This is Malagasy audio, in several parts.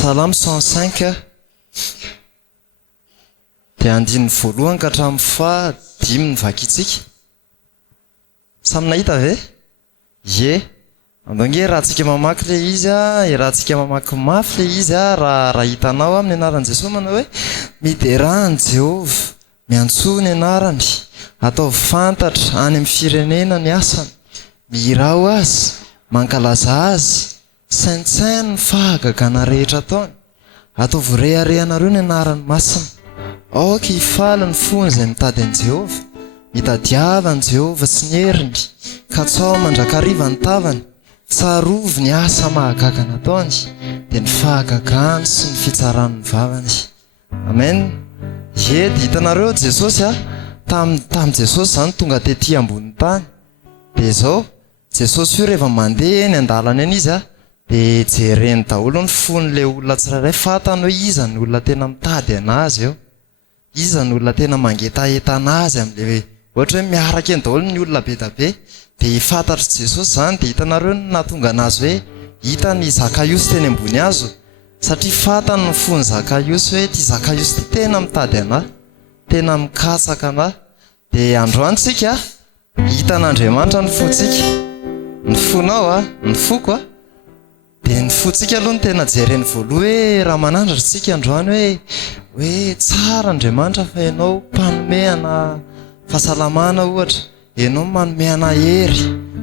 Salamo 105 dia andiny voalohany ka hatramin'ny fahadimy ny vakitsika. Samy nahita ve? Ye. Andonge raha tsika mamaky le izy raha tsika mamaky mafy le izy raha hitanao amin'ny anaran'i Jesosy manao hoe miderany Jehova, miantsoa ny anarany, atao fantatra any amin'ny firenena ny asany, mirao azy, mankalaza azy, saintsainy ny fahagagana rehetra ataony, atao voreharehanareo ny anarany masina. Aoka hifaly ny fony izay mitady an'i Jehova, mitadiavany Jehova sy ny heriny, ka tsao mandrakariva ny tavany, tsarovy ny asa mahagaga nataony, dia ny fahagagany sy ny fitsarany vavany. Amen. Ye, dia hitanareo Jesosy tamin'ny Jesosy zany tonga tetỳ ambony tany. Dia izao Jesosy io rehefa mandeha eny an-dalana eny izy dia jereny daholo ny fon'ilay olona tsirairay, fantany hoe iza ny olona tena mitady anazy eo, iza ny olona tena mangetahetana azy amin'ilay ohatra hoe miaraka eny daholo ny olona be da be. Dia fantatry Jesosy zany, dia hitanareo ny nahatonga anazy hoe hitany Zakaiosy teny ambony hazo, satria fantany ny fony Zakaiosy hoe ty Zakaiosy ty tena mitady anahy, tena mikatsaka anahy. Dia androany tsika hitan'Andriamanitra ny fontsika, ny fonao ny foko dia ny fontsika aloha ny tena jereny voaloha hoe raha manandratra tsika androany hoe tsara Andriamanitra fa ianao mpanomehana fahasalamana ohatra, ianao manomehana hery,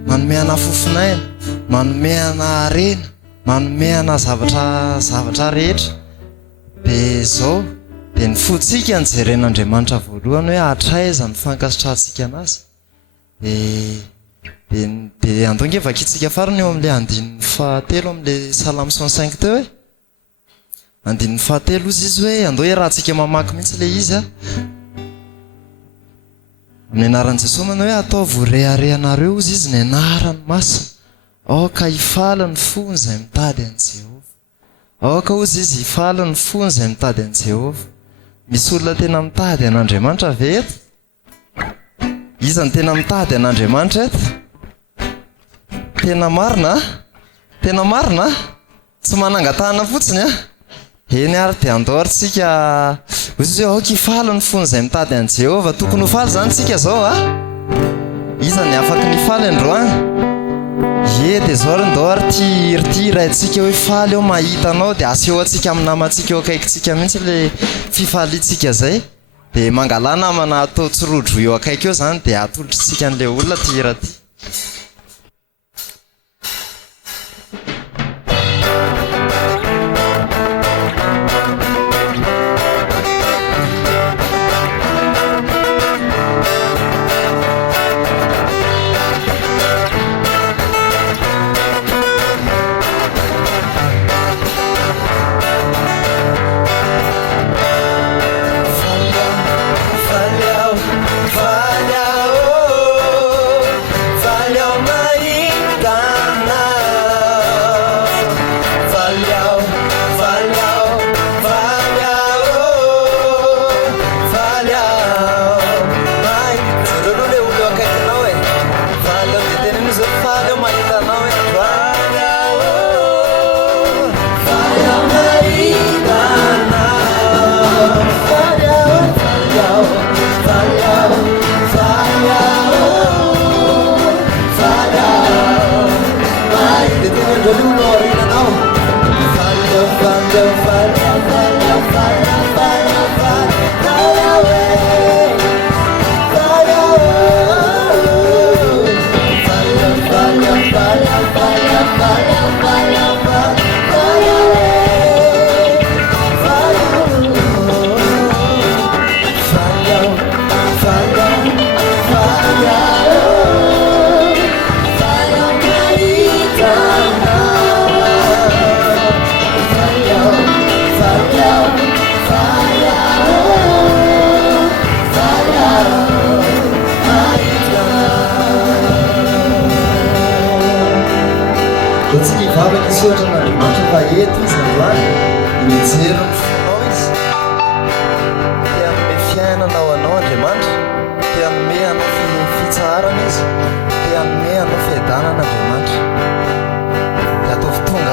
manomehana fofinaina, manomehana harena, manomehana zavatra rehetra. Dia izao dia ny fontsika ny jeren'Andriamanitra voalohany hoe hatraiza ny fankasitrantsika anazy. Dia andonge vakitsika farany eo amin'ilay andin'ny fahatelo amin'ilay Salamo 105 teo hoe andin'ny fahatelo izy hoe andao rahantsika mamaky mihitsy ilay izy amin'ny anaran'i Jesosy manao hoe atao voreharehanareo izy ny anarany masina, aoka hifaly ny fony izay mitady an'i Jehova, aoka ozy izy hifaly ny fony izay mitady an'i Jehova. Misy olona tena mitady an'Andriamanitra ve eto? Iza ny tena mitady an'Andriamanitra eto? Tena marina? Tena marina? Tsy manangatahana fotsiny eny ary dia andao ary tsika ozy hoe aoka hifaly ny fony izay mitady an'i Jehova. Tokony ho faly zany tsika zao iza ny afaka ny faly androany? Ye, dia zao ary ndao ary ty raintsika hoe faly eo mahita anao, dia aseho antsika amin'ny namantsika eo akaikitsika mihitsy le fifalitsika zay. Dia mangala namana atao tsirodro eo akaiky eo zany, dia atolotritsika an'ilay olona ty hira ty.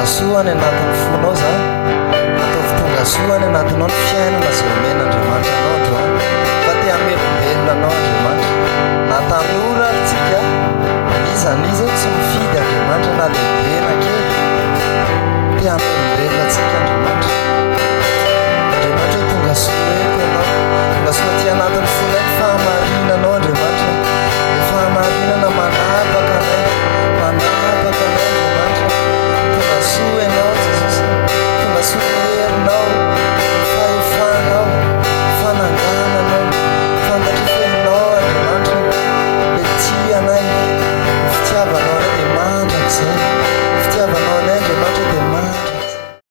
Soa ny anatin'ny fonao zany fiazoany anatinao ny fiainana zay omen'Andriamanitra anao androany fa te hamelombelona anao Andriamanitra na tanora ary tsika nizaniza tsy mifidy Andriamanitra na lehibe na kely te hamelombelona antsika Andriamanitra